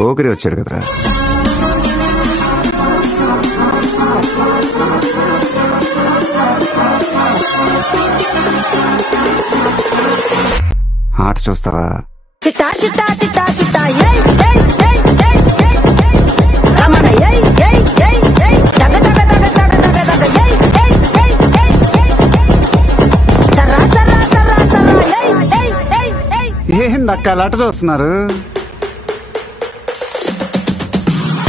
పోకిరి వచ్చాడు కదరా. ఆట చూస్తావా? చిట్టా చిట్టా చిట్టా చిట్టా ఏయ్ ఏయ్ ఏయ్ ఏయ్ రమణ ఏయ్ ఏయ్ ఏయ్ ఏయ్ దగ దగ దగ దగ దగ దగ ఏయ్ ఏయ్ ఏయ్ ఏయ్ చర్రా చర్రా చర్రా చర్రా ఏయ్ ఏయ్ ఏయ్ ఏయ్. ఏందక్క అట చూస్తున్నారు?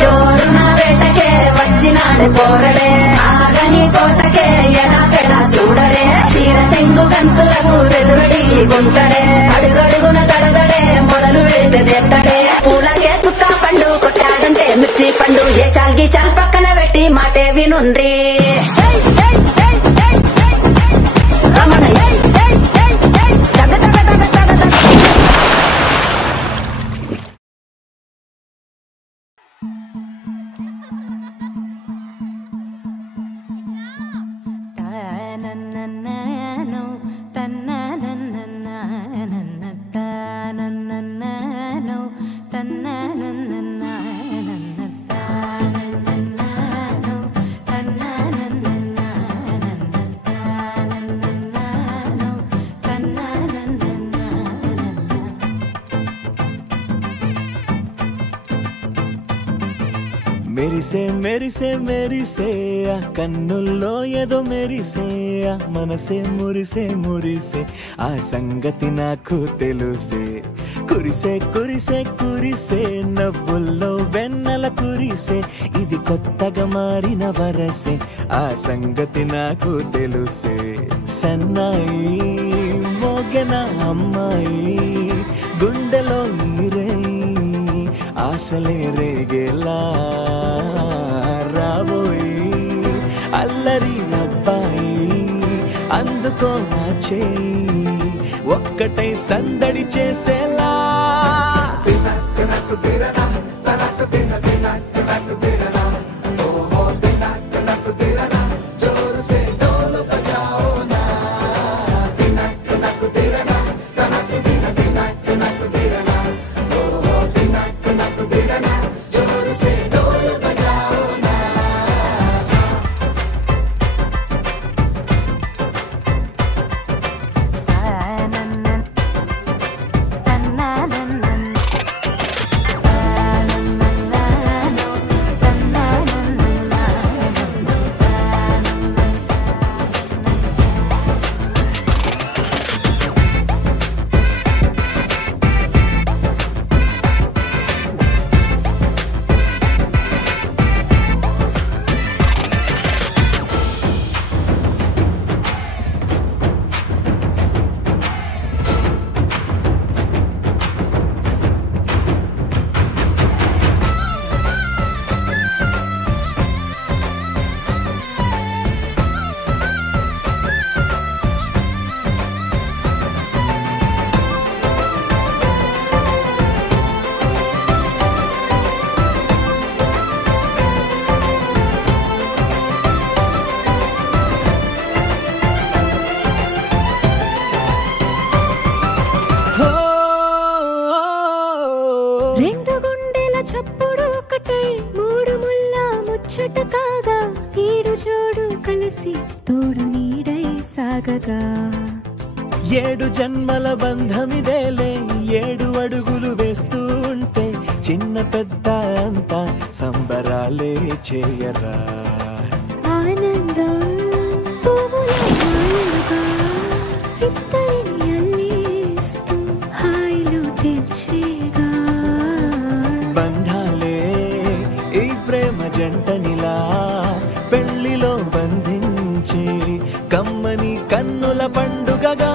చోరున వేటకే వచ్చినాడు పోరడే, ఆగని కోతకే ఎడపెడ చూడడే, తీర సెంగు గంతులకు వెదురడి గుంటడే, అడుగడుగున దడదడే మొదలు వెడితే తెత్తడే, పూలకే సుక్క పండు కొట్టాడంటే మిర్చి పండు, ఏ చాల్గి చాల్ పక్కన పెట్టి మాటే వినుండ్రి. రమణ ఏయ్ ఏయ్ ఏయ్ ఏయ్ దగ దగ దగ దగ దగ. మెరిసే మెరిసే మెరిసే ఆ కన్నుల్లో ఏదో మెరిసే ఆ మనసే మురిసే మురిసే ఆ సంగతి నాకు తెలుసే, కురిసే కురిసే కురిసే నవ్వుల్లో వెన్నెల కురిసే, ఇది కొత్తగా మారిన వరసే ఆ సంగతి నాకు తెలుసే. సన్నాయి మోగెన అమ్మాయి గుండెలో ఈరే ఆశలే రేగేలా రాబోయి అల్లరి అబ్బాయి, అందుకో నా చేయి ఒక్కటై సందడి చేసేలా. రెండు గుండెల చప్పుడు ఒకటై మూడు ముల్ల ముచ్చట కాగా, ఈడు జోడు కలిసి తోడు నీడై సాగగా, ఏడు జన్మల బంధమిదేలే ఏడు అడుగులు వేస్తూ ఉంటే చిన్న పెద్ద అంతా సంబరాలే చేయరా. ఆనందం పువ్వుల మాలగా ఇద్దరిని అల్లేస్తూ హాయిలో తెల్చేగా, బంధాలే ఈ ప్రేమ జంటనిలా పెళ్లిలో బంధించి కమ్మని కన్నుల పండుగగా